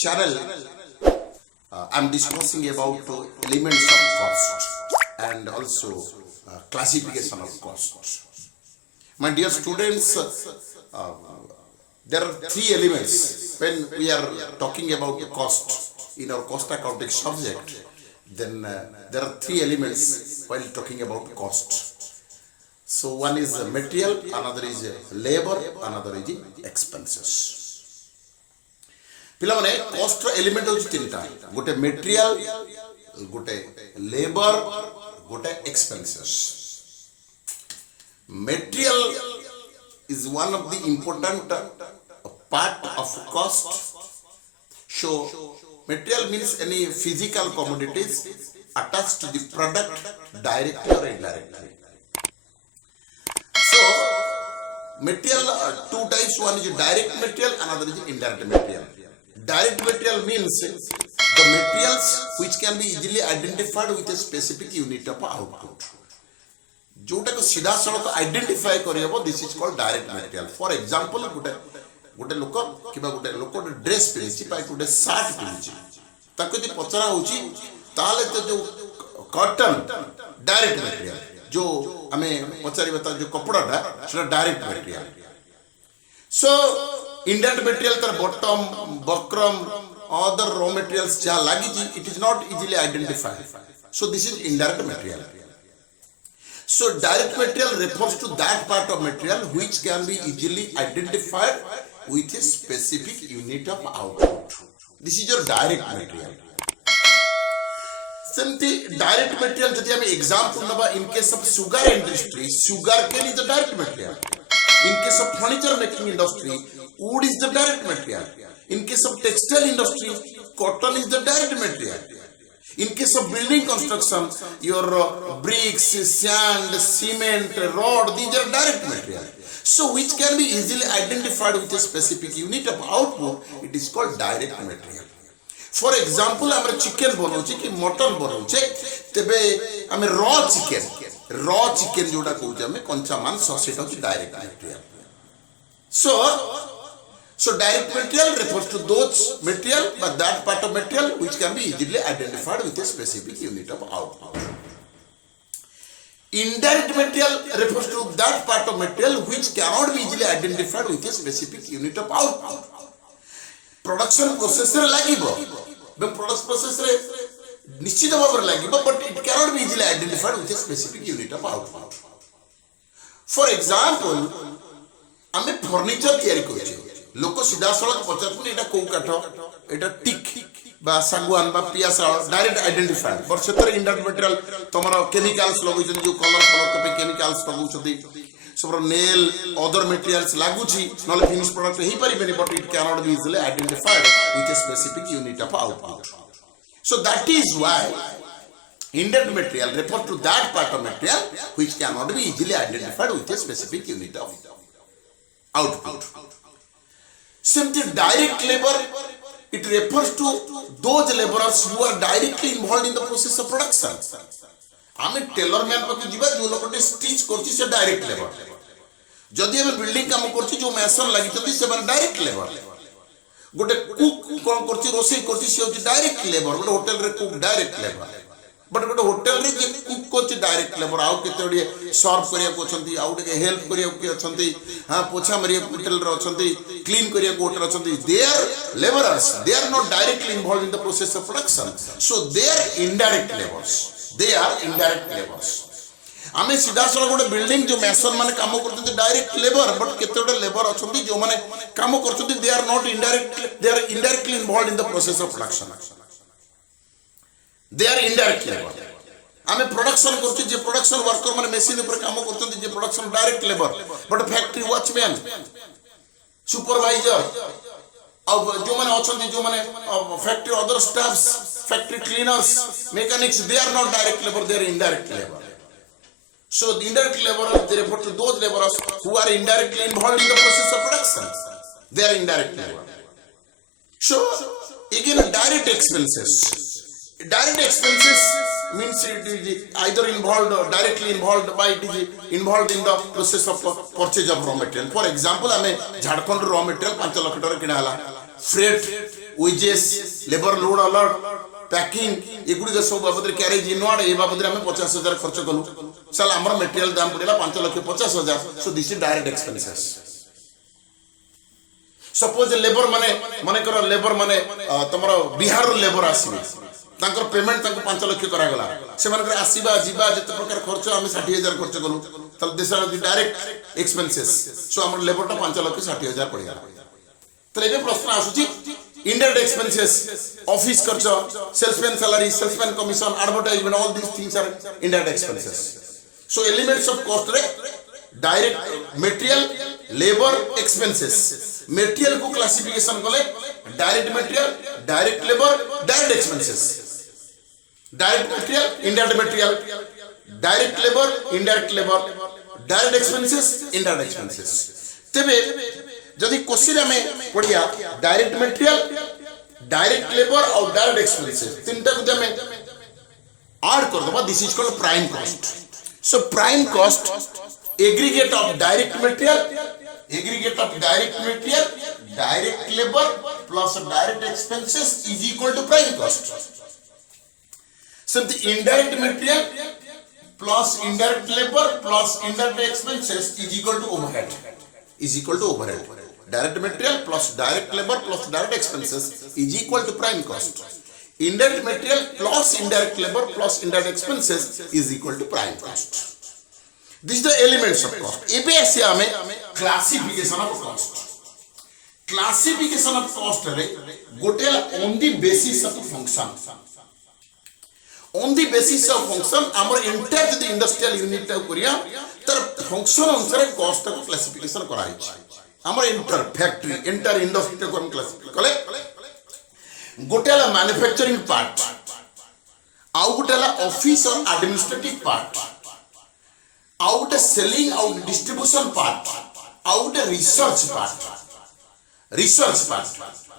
channel, I'm discussing about elements of cost and also classification of cost. My dear students, there are three elements when we are talking about cost in our cost accounting subject. Then there are three elements while talking about cost. So one is material, another is labor, another is expenses. पिलाने cost element होची तीनटा गोटे material गोटे labor गोटे expenses. Material is one of the important part of cost. So material means any physical commodities attached to the product directly or indirectly. So material two types, one is direct material, another is indirect material. Direct material means the materials which can be easily identified with a specific unit of output. जोटा को सीधा सड़क identify करियबो, this is called direct material. For example गोटे लोक किबा गोटे लोक dress पिनछि पाइ गोटे शर्ट पिनछि ताको जि पचरा होछि ताले तो जो कॉटन डायरेक्ट मटेरियल जो हमें पचारी बता जो कपड़ाटा सेटा डायरेक्ट मटेरियल. सो indirect material तर bottom buckram other raw materials जहाँ लगी जी it is not easily identified. So this is indirect material. So direct material refers to that part of material which can be easily identified with a specific unit of output. This is your direct material. Simply direct material जब हम example नवा in case of sugar industry, sugar cane is the direct material. In case of furniture making industry, wood is the direct material. In case of textile industry, cotton is the direct material. In case of building construction, your bricks, sand, cement, rod, these are direct material. So which can be easily identified with a specific unit of output, it is called direct material. For example, हम chicken बनाऊँचे कि mutton बनाऊँचे, तबे हम raw chicken जोड़ा कहूँचे हमें कंचा मांस सेटा होची direct material. So direct material refers to those material, but that part of material which can be easily identified with a specific unit of output. Indirect material refers to that part of material which cannot be easily identified with a specific unit of output. Production process रे लागिबो, बे production process रे निश्चित भाବରେ लागिबो, but it cannot be easily identified with a specific unit of output. For example, आमे furniture तयारी करूचे, लोक सीधा सड़क पचारपुन एटा को काठ एटा टिक बा सागवान बा पियासा डायरेक्ट आइडेंटिफाइड. पर सेतर इंडायरेक्ट मटेरियल तमरा केमिकल्स लगुछन जो कलर पे केमिकल्स लगुछथि सब नेल अदर मटेरियल्स लागुछि नले फिनिश प्रोडक्ट हेई परिबेनी, but it can not be easily identified with a specific unit of output. So that is why indirect material refers to that part of material which cannot be easily identified with a specific unit of output. Simply direct labor, it refers to those laborers who are directly involved in the process of production. आमे Taylor man पाके जिबा जो लोकटे stitch करछि से direct labour. जदि हम building काम करछि जो मेसन लागि छथि से बार डायरेक्ट लेबर. गोटे कुक कोन करछि रोसई करछि से होछि डायरेक्ट लेबर. गोटे होटल रे कुक डायरेक्ट लेबर. बट गोटे होटल रे जे कुक करछि डायरेक्ट लेबर. आउ केते ओडी सर्व करिया को छथि, आउ के हेल्प करिया को छथि, हां पोछा मारिया होटल रे छथि, क्लीन करिया को होटल छथि. They are laborers. They are not directly involved in the process of production. So they are indirect laborers. They are indirect laborers. आमे सीधा सळ गोटे बिल्डिंग जो मेसन माने काम करथि डायरेक्ट लेबर, बट केते ओडे लेबर अछथि जो माने काम करथि they are not indirect, they are indirectly involved in the process of production. They are indirect labor. आमे प्रोडक्शन करथि जे प्रोडक्शन वर्कर माने मशीन ऊपर काम करथि जे production direct labour, but factory watchman supervisor अब जो माने अछथि जो माने factory other staffs factory cleaners mechanics they are not direct labor, they are indirect labor. So the indirect laborers, they refer to those laborers who are indirectly involved in the process of production. They are indirect labor. So again direct expenses. Direct expenses means it is either involved or directly involved by it is involved in the process of purchase of raw material. For example, हमें Jharkhand raw material 5 lakh टका किना हला freight, wages, labor load alert, packing, एगुड़ी सब बाबद carriage inward ए बाबद हमें 50,000 खर्च कलु साल हमर मटेरियल दाम पड़ेला 5,50,000 so this is direct expenses suppose labour माने कर लेबर माने तमरो बिहार रो लेबर आसीबे तांकर पेमेंट तांको 5 लाख करा गला से मानकर आसीबा जीवा जते प्रकार खर्च हमें 60,000 खर्च कलु तब this are the direct expenses so हमर लेबर टा 5 लाख 60,000 पड़ गला तो एबे प्रश्न आसुची indirect expenses office खर्च salesman salary salesman commission advertisement all these things are indirect expenses so elements of cost re direct material labor expenses material को classification कले direct material direct labor direct expenses direct material indirect material direct labor indirect labor direct expenses indirect expenses तबे जदि question में पढ़िया direct material direct labour और direct expenses तीनटा को हमें ऐड कर दबा this is called prime cost so prime cost aggregate of direct material direct labour plus direct expenses is equal to prime cost so the indirect material plus indirect labour plus indirect expenses is equal to overhead direct material plus direct labor plus direct expenses is equal to prime cost. Indirect material plus indirect labor plus indirect expenses is equal to prime cost. These are the elements of cost. ebe ase ame classification of cost. Classification of cost re gote on the basis of function. On the basis of function amar entire the industrial unit ta koriya tar function अनुसार cost को classification कराई छै हमर inter factory inter industry को हम classify कले गोटेला manufacturing part आउ गोटेला office और एडमिनिस्ट्रेटिव पार्ट आउ गोटे सेलिंग और डिस्ट्रीब्यूशन पार्ट आउ गोटे रिसर्च पार्ट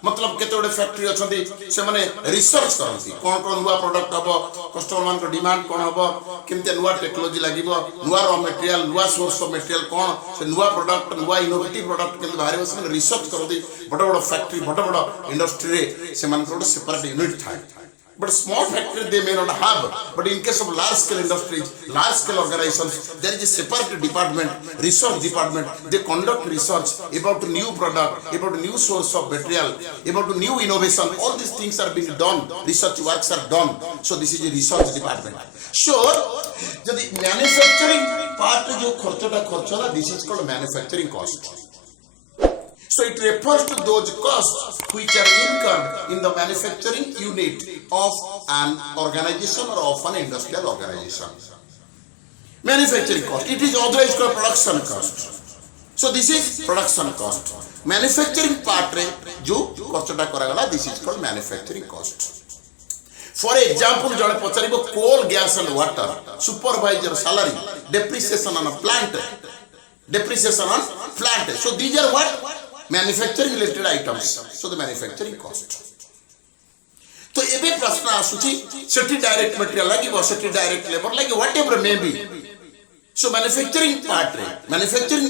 मतलब केते गोटे फैक्ट्री अछंती से माने रिसर्च करंती कोन नुवा प्रोडक्ट हबो कस्टमर मान को डिमांड कोन हबो केमते नुवा टेक्नोलॉजी लागिबो नुवा रॉ मटेरियल नुवा सोर्स ऑफ मटेरियल कोन से नुवा प्रोडक्ट नुवा इनोवेटिव प्रोडक्ट केमते बाहर बस रिसर्च करंती बड़ बड़ फैक्ट्री बड़ इंडस्ट्री रे से मान को सेपरेट यूनिट थाय but small factory they may not have but in case of large scale industries large scale organizations there is a separate department research department they conduct research about new product about new source of material about new innovation all these things are being done research works are done so this is a research department so jodi manufacturing part jo kharcha this is called manufacturing cost. So it refers to those costs which are incurred in the manufacturing unit of an organization or of an industrial organization. Manufacturing cost. It is otherwise called production cost. So this is production cost. Manufacturing part re jo cost ta karagala this is called manufacturing cost. For example, jone pacharibo coal, gas and water, supervisor salary, depreciation on a plant. So these are what? Manufacturing related items. So the manufacturing cost. तो एबे प्रश्न आसुची सेठी direct material लागिबो सेठी direct labour लागी whatever may be so manufacturing part रे manufacturing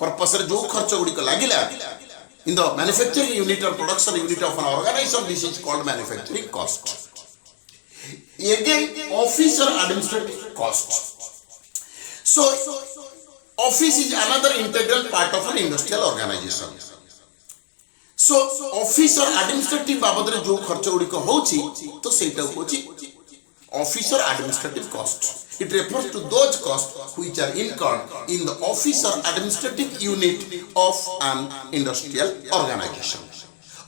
purpose रे जो खर्च गुडी को लागिला in the manufacturing unit or production unit of an organization this is called manufacturing cost. Again office or administrative cost. So office is another integral part of an industrial organization. So office or administrative बाबद रे जो खर्च गुडी को होची तो सेटा होची office or administrative cost. It refers to those costs which are incurred in the office or administrative unit of an industrial organization.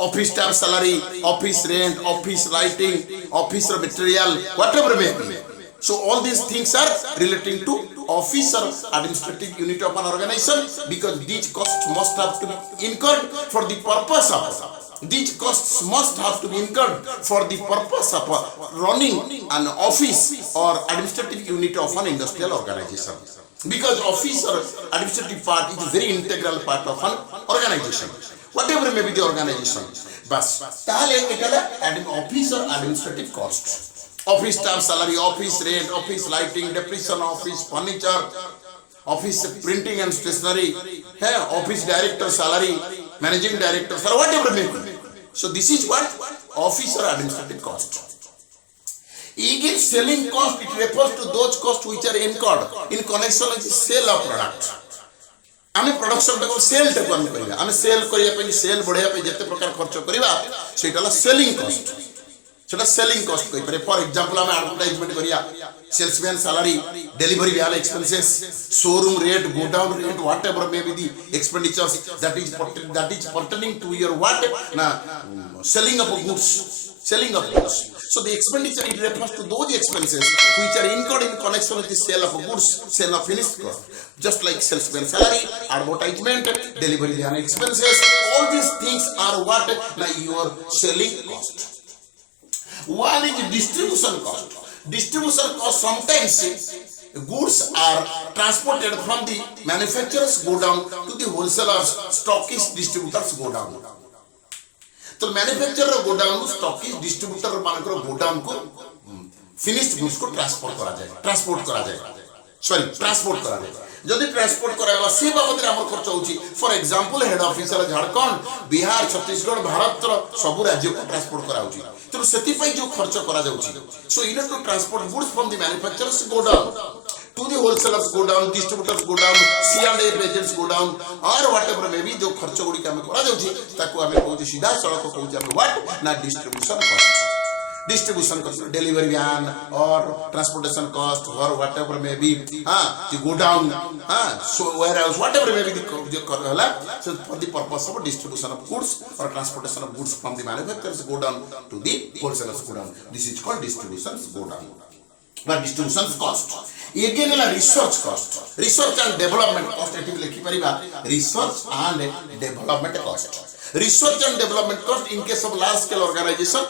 Office staff salary, office rent, office lighting, office material, whatever may be. So all these things are relating to office or administrative unit of an organization because these costs must have to be incurred for the purpose of running an office or administrative unit of an industrial organization. Because office or administrative part is a very integral part of an organization. Whatever may be the organization. Bas tahale etala office or administrative cost. Office staff salary, office rent, office lighting, depreciation, office furniture, office printing and stationery, office director salary, managing director salary, whatever may be. So this is what office or administrative cost. Again, selling cost, it refers to those costs which are incurred in connection with the sale of product. आमे production टाको cell टाको आमे करिया आमे cell करिया पे cell बढ़िया पे जते प्रकार खर्च करिवा सेटाला सेलिंग कॉस्ट सेटा सेलिंग कॉस्ट कहि परे फॉर एग्जांपल आमे एडवर्टाइजमेंट करिया सेल्समैन सैलरी डिलीवरी वाला expenses showroom rate go down rate whatever may be the expenditures that is pertaining to your what na selling of goods. So the expenditure, it refers to those expenses which are incurred in connection with the sale of goods, sale of finished goods, just like salesman salary, advertisement, delivery expenses. All these things are what like your selling cost. One is distribution cost. Distribution cost, sometimes goods are transported from the manufacturers go down to the wholesalers, stockists, distributors go down. तो manufacturer godown stockist distributor मानकर godown को finished goods को transport करा जाए जदि transport कराला से बाबद हमर खर्च होची for example head office Jharkhand Bihar Chhattisgarh Bharat सब राज्य को ट्रांसपोर्ट करा होची तो सेति पई जो खर्च करा जाउची so in to transport goods from the manufacturers godown to the wholesalers go down, distributors go down, C&A agents go down, or whatever may be जो खर्च गुड़ी का में करा जाउची ताको हमें कहउची सीधा सड़क को कहउची हमें व्हाट ना distribution cost delivery van or transportation cost or whatever may be to go down so warehouse whatever may be the करला so for the purpose of distribution of goods or transportation of goods from the manufacturers go down to the wholesalers go down. This is called distributions go down. But distribution cost again la research and development cost एठी लिखि परिबा research and development cost. Research and development cost in case of large scale organization,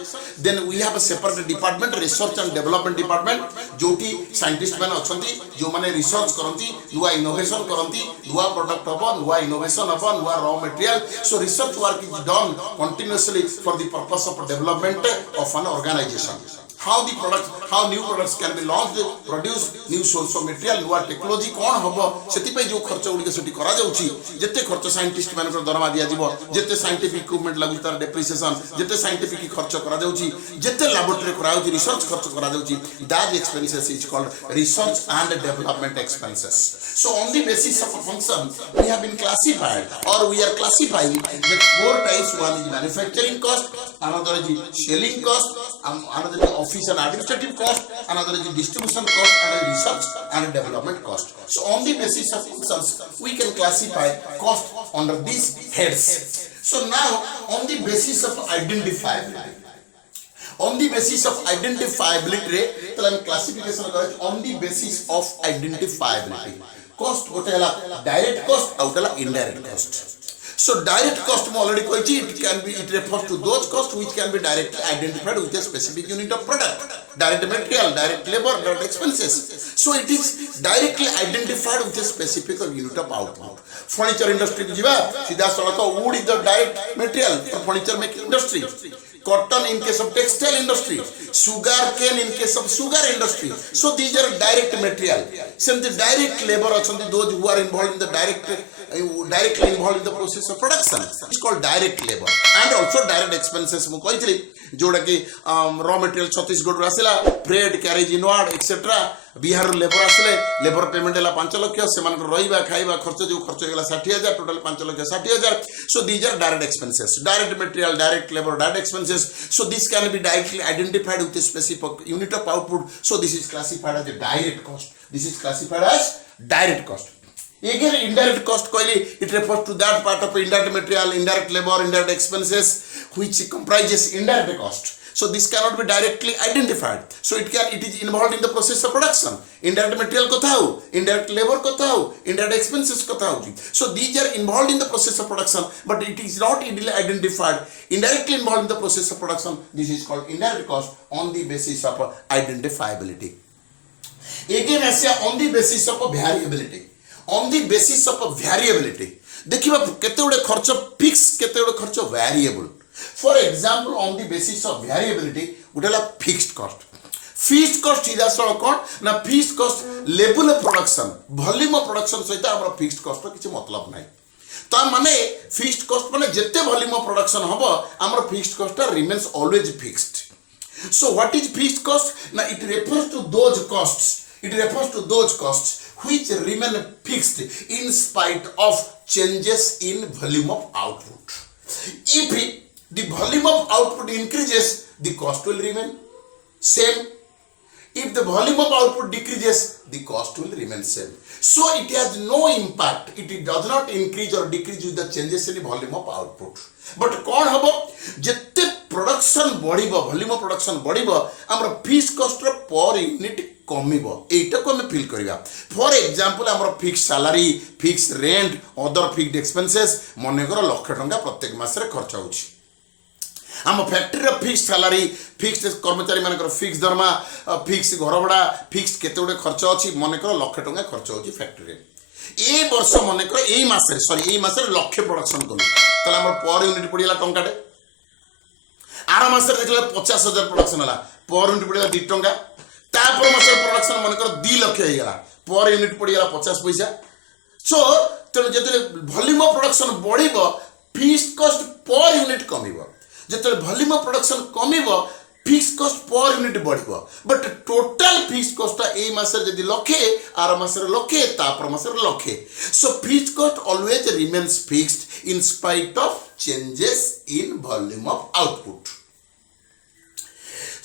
then we have a separate department, research and development department, जोटी scientist मैंने अच्छी जो माने research करती, नुआ innovation करती, नुआ product हबा, नुआ innovation हबा, नुआ raw material. So research work is done continuously for the purpose of development of an organization. How new products can be launched, produced, new source of material, नुआ technology कौन हबा, सेति पे जो खर्च उड़ी के सेति करा जाउची, जत्ते खर्च scientist मैंने कर दरमा दिया जीवो, जत्ते scientific equipment लागू तार depreciation, जत्ते scientific खर्च करा जाउची, जत्ते laboratory करा जाउची, research खर्च करा जाउची, that expenses is called research and development expenses. So on the basis of a function, we have been classified or we are classifying the four types. One is manufacturing cost, another is selling cost, another is office and administrative cost, another is distribution cost, and research and development cost. So on the basis of functions, we can classify cost under these heads. So now on the basis of identifiability, classification on the basis of identifiability. Cost gote hela direct cost out hela indirect cost. So direct cost mo already koichi it refers to those costs which can be directly identified with a specific unit of product, direct material, direct labor, direct expenses. So it is directly identified with a specific unit of output. Furniture industry ki jiba sidha salaka wood is the direct material for furniture making industry, cotton in case of textile industry, sugar cane in case of sugar industry. So these are direct material. Since the direct labor are those who are involved in the directly involved in the process of production, it's called direct labor. And also direct expenses mu कहइतली जोड़ा कि raw material Chhattisgarh आसला, freight, carriage inward etc. Bihar labour आसले, labour payment हला 5 लाख से मान रहिबा खाइबा खर्च जो खर्च गेला 60,000, total 5 lakh 60,000. So these are direct expenses, direct material, direct labor, direct expenses. So this can be directly identified with a specific unit of output. So this is classified as a direct cost. Direct cost. Again, indirect cost it refers to that part of indirect material, indirect labor, indirect expenses which comprises indirect cost. So this cannot be directly identified. So it is involved in the process of production. Indirect material ko thau, indirect labor ko thau, indirect expenses ko thau. So these are involved in the process of production, but it is not easily identified. Indirectly involved in the process of production. This is called indirect cost on the basis of identifiability. Again, on the basis of variability. On the basis of variability. देखिबा केते उडे खर्च fix केते उडे खर्च variable. For example, on the basis of variability, उठेला fixed cost. Fixed cost सीधा सळ कोन ना fixed cost level of production, volume of production सहित हमर fixed cost किछि मतलब नाही. तो माने फिक्स्ड कॉस्ट माने जिते वॉल्यूम ऑफ प्रोडक्शन हम आम fixed cost remains always fixed. So what is fixed cost? Now it refers to those costs. It refers to those costs which remain fixed in spite of changes in volume of output. If the volume of output increases, the cost will remain same. If the volume of output decreases, the cost will remain same. So it has no impact. It does not increase or decrease with the changes in the volume of output. But कौन हबो जिते production बढ़िबो volume of production बढ़िबो हमर fixed cost रो पर unit कमिबो एटा को हम feel करिया. For example हमर fix salary fix rent other fixed expenses मने करो लाख टंका प्रत्येक मास रे खर्च होउची. आम फैक्ट्री रो फिक्स सैलरी फिक्स कर्मचारी मानकर फिक्स दरमा फिक्स घर भड़ा फिक्स केते गुडे खर्च अछि मने करो लाख टंका खर्च होउची फैक्ट्री रे. ए वर्ष मने करो एई मास रे सॉरी एई मास रे लाख प्रोडक्शन करू ताले हमर पर यूनिट पडिला टंकाटे. आर मास रे देखले 50,000 प्रोडक्शन हला पर यूनिट पडिला 2 टंका. तापर मास रे प्रोडक्शन मने करो 2 लाख हे गेला पर यूनिट पडिला 50 पैसा. सो तो जते वॉल्यूम ऑफ प्रोडक्शन बढ़िबो फिक्स्ड कॉस्ट पर यूनिट कमिबो. जते वॉल्यूम ऑफ प्रोडक्शन कमिबो फिक्स्ड कॉस्ट पर यूनिट बढ़िबो. बट टोटल फिक्स्ड कॉस्ट ए मास रे जदी लखे आर मास रे लखे तापर मास रे लखे. सो fixed cost always remains fixed in spite of changes in volume of output.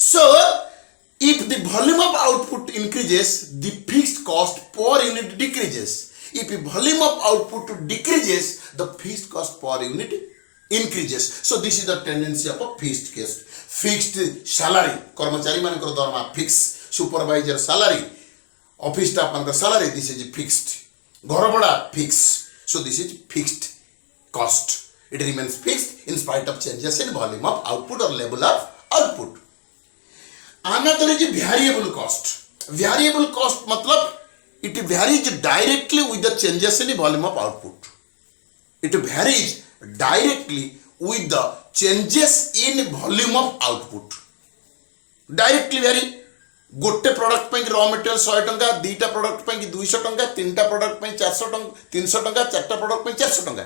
So if the volume of output increases, the fixed cost per unit decreases. If the volume of output decreases, the fixed cost per unit increases. So this is the tendency of a fixed cost. Fixed salary कर्मचारी मानकर दरमा fix, supervisor salary, office staff मानकर salary, this is fixed. घर भड़ा fix. So this is fixed cost. It remains fixed in spite of changes in volume of output or level of output. Another is variable cost. Variable cost matlab it varies directly with the changes in the volume of output. It varies directly with the changes in volume of output. Directly vary. गोटे product पे raw material 100 टंका, दीटा product पे 200 टंका, तीनटा product पे 400 टंका, 300 टंका, चारटा product पे 400 टंका.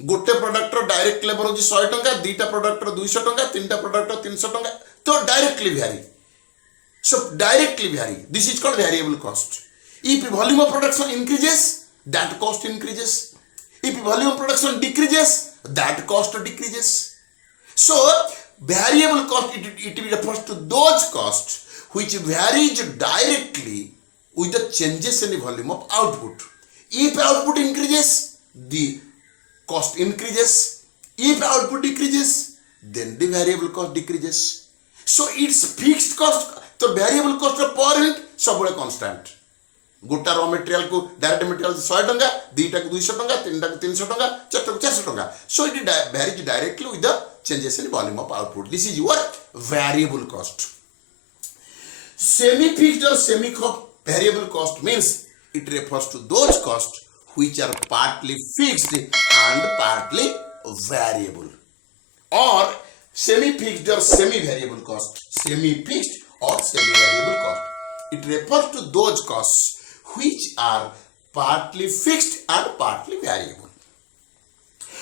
गोटे प्रोडक्ट डायरेक्ट लेबर हो 100 टंका, दीटा प्रोडक्ट 200 टंका, तीनटा प्रोडक्ट 300 टंका. तो directly vary. So directly vary. This is called variable cost. If volume of production increases that cost increases. If volume of production decreases that cost decreases. So variable cost it refers to those costs which varies directly with the changes in the volume of output. If output increases, the cost increases. If output decreases, then the variable cost decreases. So it's fixed cost. तो variable cost per unit सब बड़े constant. गोटा raw material को direct material 100 टंका, दीटा को 200 टंका, तीनटा को 300 टंका, चारटा को 400 टंका. So it varies directly with the changes in volume of output. This is your variable cost. Semi fixed or semi variable cost means it refers to those costs which are partly fixed and partly variable. Or semi fixed or semi variable cost. Semi fixed or semi variable cost. It refers to those costs which are partly fixed and partly variable.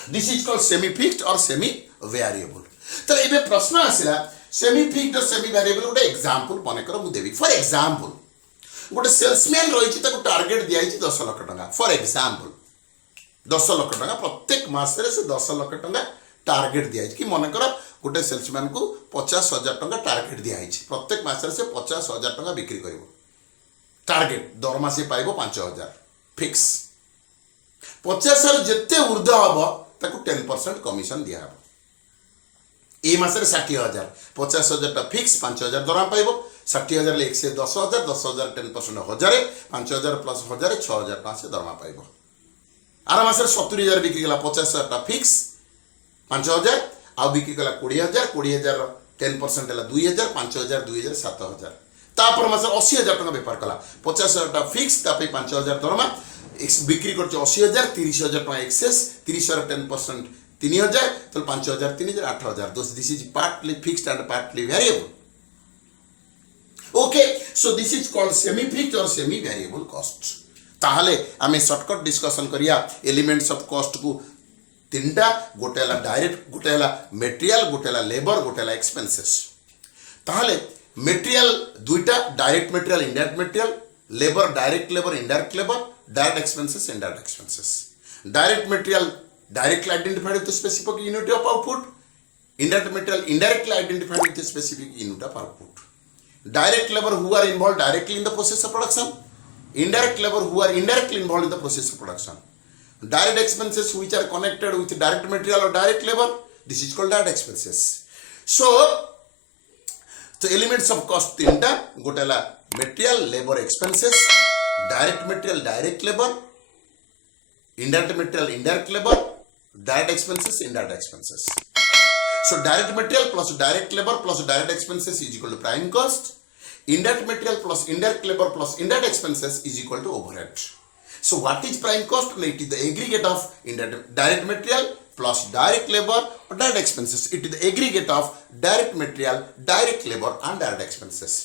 This is called semi fixed or semi variable. तो ये प्रश्न आसिला semi fixed or semi variable गोटे example मन कर मु देबी. For example गोटे salesman रही ताको टार्गेट दिया 10 लाख टंका. फॉर एग्जांपल 10 लाख टंका प्रत्येक मास रे से 10 लाख टंका टार्गेट दिया कि मन कर गोटे सेल्समैन को 50,000 टंका टार्गेट दिया प्रत्येक मास रे से 50,000 टंका बिक्री करिवो. टार्गेट दरमा से पाइबो 5,000 फिक्स. 50,000 जत्ते ऊर्ध्व हबो ताको 10% कमिशन दिया हबो. ए मास रे 60,000 50,000 टा फिक्स 5,000 दरमा पाइबो. 60,000 ले 110,000 10,000 10% 1000 5,000 प्लस 1000 6,000 टका से दरमा पाइबो. आर मास रे 70,000 बिक्री गला 50,000 टा फिक्स 5,000 आ बिक्री गला 20,000 20,000 10% हला 2,000 5,000 2,000 7,000. तापर मास 80,000 टका व्यापार कला 50,000 टा फिक्स तापे 5,000 दरमा बिक्री करछ 80,000 30,000 टका एक्सेस 30,000 10% 3,000 तो 5,000 3,000 8,000. This is partly fixed and partly variable. Okay, so this is called semi fixed or semi variable cost. ताहले आमे शॉर्टकट डिस्कशन करिया एलिमेंट्स ऑफ कॉस्ट को तीनटा गोटे हला डायरेक्ट गोटे हला मटेरियल गोटे हला लेबर गोटे हला एक्सपेंसेस ताहले मटेरियल दुईटा direct material indirect material labour indirect labour direct expenses indirect expenses direct material directly identified with the specific unit of output indirect material indirectly identified with the specific unit of output direct labor who are involved directly in the process of production indirect labor who are indirectly involved in the process of production direct expenses which are connected with direct material or direct labor this is called direct expenses so the elements of cost tinta gotela material labor expenses direct material direct labor indirect material indirect labor direct expenses indirect expenses so direct material plus direct labor plus direct expenses is equal to prime cost indirect material plus indirect labor plus indirect expenses is equal to overhead so what is prime cost it is the aggregate of direct material plus direct labor or direct expenses it is the aggregate of direct material direct labor and direct expenses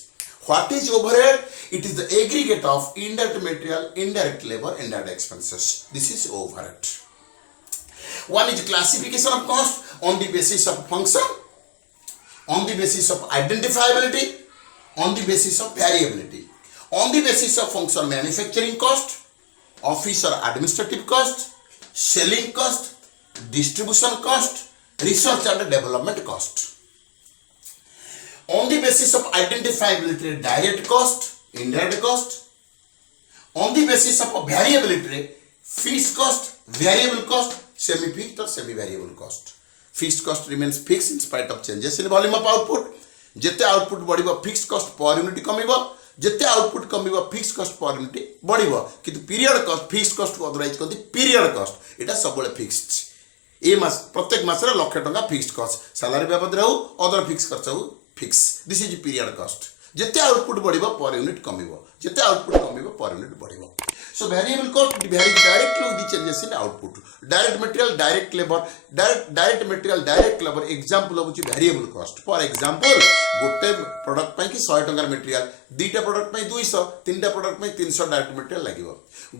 what is overhead it is the aggregate of indirect material indirect labor indirect expenses this is overhead one is classification of cost on the basis of function on the basis of identifiability on the basis of variability on the basis of function manufacturing cost office or administrative cost selling cost distribution cost research and development cost on the basis of identifiability direct cost indirect cost on the basis of variability fixed cost variable cost semi fixed or semi variable cost fixed cost remains fixed in spite of changes in volume of output jete output badibo fixed cost per unit kamibo jete output kamibo fixed cost per unit badibo kintu period cost fixed cost ko otherwise konti period cost eta sabole fixed ए मास प्रत्येक मास रे लाख टका fixed cost salary बाबद रहू other fix खर्च हो fix this is period cost जेते output बढ़िबो per unit कमिबो जेते आउटपुट कमिबो पर यूनिट बढ़िबो so variable cost it varies directly with the changes in output direct material direct labour direct material direct labour example होची variable cost for example गोटे product पई कि 100 टका मटेरियल दुईटा प्रोडक्ट पई 200 तीनटा प्रोडक्ट पई 300 डायरेक्ट मटेरियल लागिवो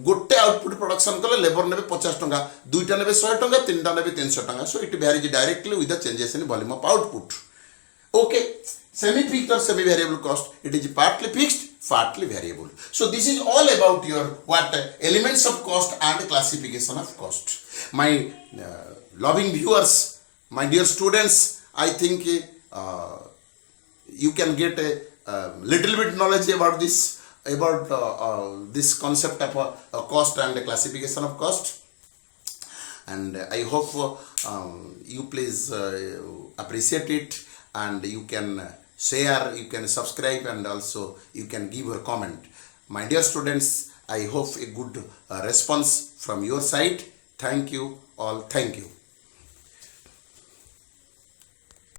गोटे आउटपुट प्रोडक्शन कले लेबर नेबे 50 टका दुईटा नेबे 100 टका तीनटा नेबे 300 टका so it varies directly with the changes in volume of output okay semi fixed or semi variable cost it is partly fixed partly variable so this is all about your what elements of cost and classification of cost my loving viewers my dear students I think you can get a little bit knowledge about this concept of cost and classification of cost and I hope you please appreciate it and you can share you can subscribe and also you can give your comment my dear students I hope a good response from your side thank you all thank you